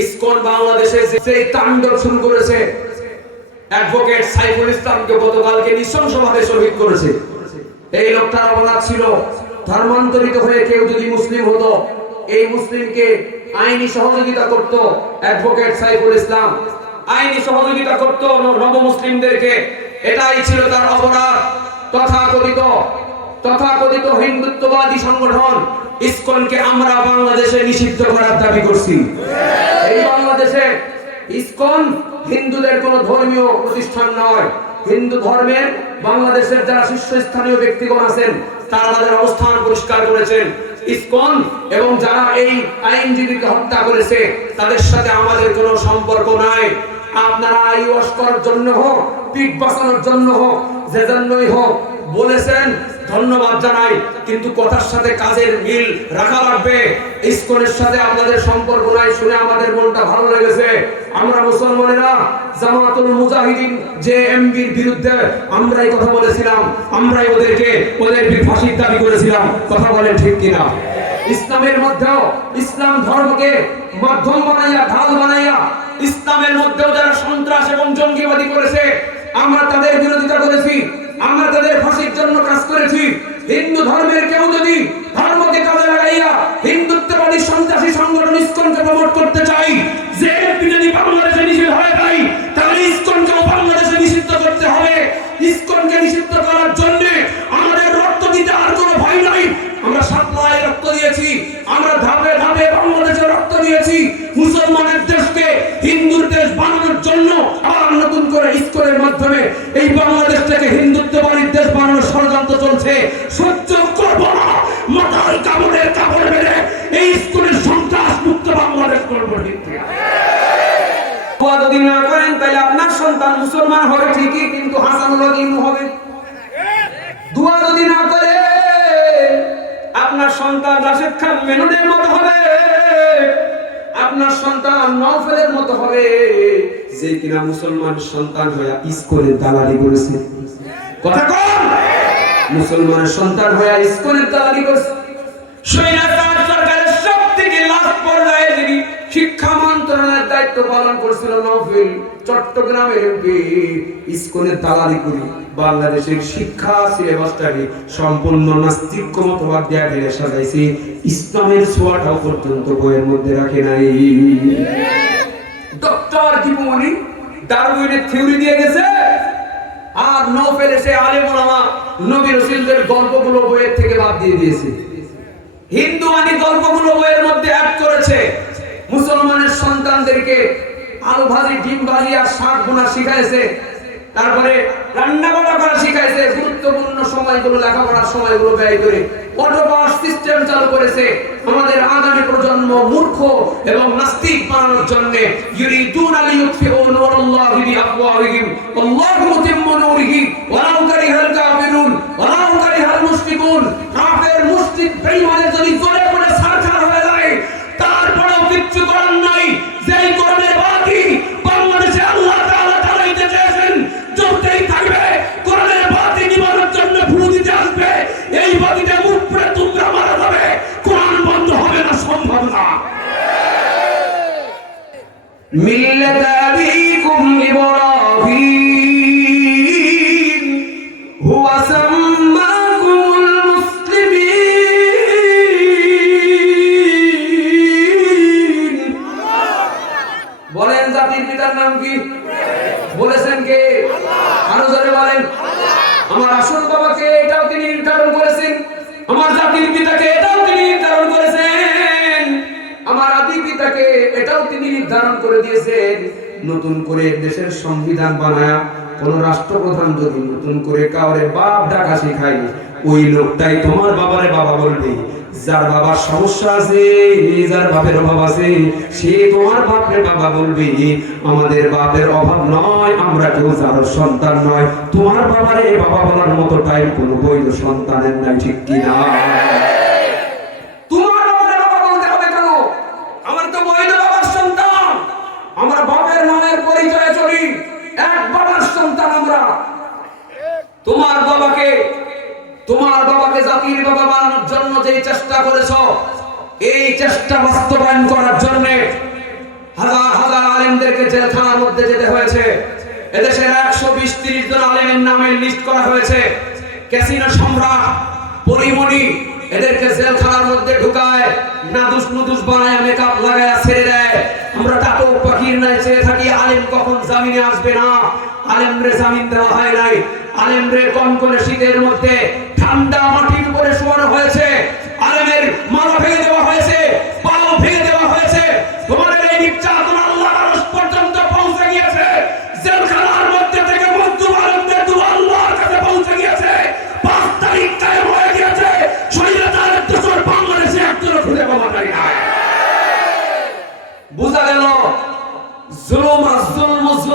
ISKCON বাংলাদেশে যে তাণ্ডব শুরু করেছে, অ্যাডভোকেট সাইফুল ইসলামকে গতকালকে নৃশংসভাবে শহীদ করেছে। এই লোকটার অপরাধ ছিল, ধর্মান্তরিত হয়ে কেউ যদি মুসলিম হতো, এই মুসলিমকে আইনি সহযোগিতা করত অ্যাডভোকেট সাইফুল ইসলাম। আইনি সহযোগিতা করত নব মুসলিমদেরকে এটাই ছিল তার অপরাধ, তথাকথিত। তথাকথিত হিন্দুত্ববাদী সংগঠন ইসকনকে আমরা বাংলাদেশে নিষিদ্ধ করার দাবি করছি। এই বাংলাদেশে ইসকন হিন্দুদের কোন ধর্মীয় প্রতিষ্ঠান নয়। হিন্দু ধর্মের বাংলাদেশের যারা শীর্ষস্থানীয় ব্যক্তিগণ আছেন, তারা তাদের অবস্থান পরিষ্কার করেছেন। ইসকন এবং যারা এই আইনজীবীকে হত্যা করেছে, তাদের সাথে আমাদের কোনো সম্পর্ক নাই। আপনারা ওয়াশ করার জন্য হোক, পিঠ বাঁচানোর জন্য হোক, যে জন্যই হোক, বলেছেন ধন্যবাদ জানাই, কিন্তু কথার সাথে কাজের মিল রাখা লাগবে। ইসকনের সাথে আপনাদের সম্পর্ক নাই শুনে আমাদের মনটা ভালো লেগেছে। আমরা মুসলমানেরা জামাতুল মুজাহিদিন যে এমবির বিরুদ্ধে আমরাই কথা বলেছিলাম, আমরাই ওদেরকে, ওদের ফাঁসির দাবি করেছিলাম। কথা বলেন ঠিক কিনা? ইসলামের মধ্যেও ইসলাম ধর্মকে মাধ্যম বানাইয়া, ঢাল বানাইয়া ইসলামের মধ্যেও যারা সন্ত্রাস এবং জঙ্গিবাদী করেছে, আমরা তাদের বিরোধিতা করেছি। আমরা তাদের ফাঁসির জন্য কাজ করেছি। হিন্দু ধর্মের কেউ যদি এই বাংলাদেশটাকে হিন্দুত্ববাদীর দেশ বানানোর ষড়যন্ত্র চলছে। সহ্য করব না। মাথায় কাপড়ের কাপড় মেরে এই ইস্কনের সন্ত্রাস মুক্ত বাংলাদেশ করব। যদি না করেন, তাহলে আপনার সন্তান মুসলমান হবে ঠিকই, কিন্তু হাসানুল্লাহ ইমু হবে। দোয়া যদি না করে, আপনার সন্তান রাশেদ খান মেনুনের মতো হবে। আপনার সন্তান নফলের মতো হবে। যে কিনা মুসলমান সন্তান হইয়া ইস্কনের দালালি করেছে। কথা কম মুসলমানের সন্তান হইয়া ইস্কনের দালালি করেছে। পালন করেছিল নওফেল চট্টগ্রামের এমপি, ইস্কনের দালালি করি বাংলাদেশের শিক্ষা সিলেবাসটাকে সম্পূর্ণ নাস্তিক্য মতবাদ দেয়া ঢেলে সাজাইছে। ইসলামের ছোঁয়াটাও পর্যন্ত বইয়ের মধ্যে রাখে নাই। ডক্টর দীপুমণি ডারউইনের থিওরি দিয়ে গেছে। আর নৌফেল এসে আলেম ওলামা নবী রসুলদের গল্পগুলো বইয়ের থেকে বাদ দিয়ে দিয়েছে। হিন্দু আনি গল্পগুলো বইয়ের মধ্যে অ্যাড করেছে। মুসলমানের সন্তানদেরকে আলু ভাজি ডিম ভাজি আর শাক বোনা শিখাইছে। তারপরে রান্না করা শিখাইছে। গুরুত্বপূর্ণ সময়গুলো, লেখাপড়ার সময়গুলো ব্যয় করে অটোপাস সিস্টেম চালু করেছে আমাদের আগামী প্রজন্ম মূর্খ এবং নাস্তিক বানানোর জন্য। ইউরিদুন আল ইউতফিউ নূরাল্লাহি বিআফওয়াহিহিম। আল্লাহু মুতিম্মু নূরিহি। ওয়ালাউ কারিহাল কাফিরুন। কাফের বেঈমানের যদি জোরে ইব্রাহিম, হুয়া সাম্মাকুমুল মুসলিমিন। বলেন জাতির পিতার নাম কি? বলেছেন কে? আরও জোরে বলেন। আমার আসল বাবাকে এটাও তিনি নির্ধারণ করেছেন। আমার জাতির পিতাকে নির্ধারণ করে দিয়েছেন নতুন করে দেশের সংবিধান বানায়া কোন রাষ্ট্রপ্রধান যদি নতুন করে কাউরে বাপ ডাকা শেখায়, ওই লোকটাই তোমার বাবারে বাবা বলবে। যার বাবার সমস্যা আছে, যার বাপের অভাব আছে, সে তোমার বাপরে বাবা বলবে, আমাদের বাপের অভাব নয়, আমরা কেউ যার সন্তান নয়। তোমার বাবারে বাবা বলার মতো টাইম কোনো বৈধ সন্তানের নাই, ঠিক কিনা তোমার বাবারে বাবা বলতে হবে কেন আমার তো বৈধ বাবার সন্তান আমরা বাপের নামের পরিচয়ে চলি এক বাবার সন্তান আমরা তোমার বাবাকে তোমার বাবাকে জাতির বাবা বানানোর জন্য যে চেষ্টা করেছ, এই চেষ্টা বাস্তবায়ন করার জন্য হাজার হাজার আলেমদেরকে জেলখানার মধ্যে যেতে হয়েছে। এদেশের একশো বিশ তিরিশ জন আলেমের নামে লিস্ট করা হয়েছে। ক্যাসিনো সম্রাট, পরিমণি, এদেরকে জেলখানার মধ্যে ঢুকায়, নাদুস নুদুস বানায় মেকআপ লাগায়, ছেড়ে দেয়। আমরা নাই চেয়ে থাকি আলেম কখন জামিনে আসবে না? আলেম রে জামিন দেওয়া হয় নাই। আলেম রে কনকনে শীতের মধ্যে ঠান্ডা মাটির উপরে শোয়ানো হয়েছে। আলেমের ভেঙে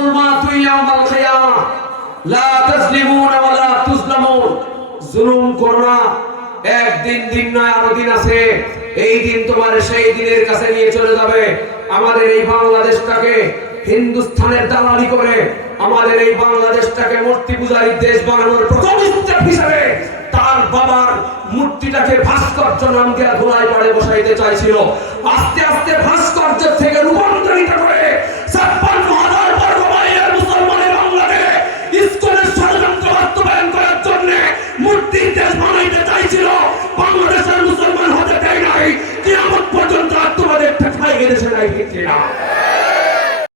আজ-জুলমু যুলমাতু ইয়াউমাল কিয়ামা লা তাজলিমুনা ওয়া লা তুজলামুন জুলুম করো না একদিন দিন দিন আছে এই দিন তোমার সেই দিনের কাছে নিয়ে চলে যাবে আমাদের এই বাংলাদেশটাকে হিন্দুস্তানের দালালি করে আমাদের এই বাংলাদেশটাকে মূর্তি দেশ বানানোর প্রথম স্টেপ হিসাবে তার বাবার মূর্তিটাকে ভাস্কর্য নাম ধোলাই পাড়ে বসাইতে চাইছিল আস্তে আস্তে ভাস্কর্য থেকে রূপান্তরিত করে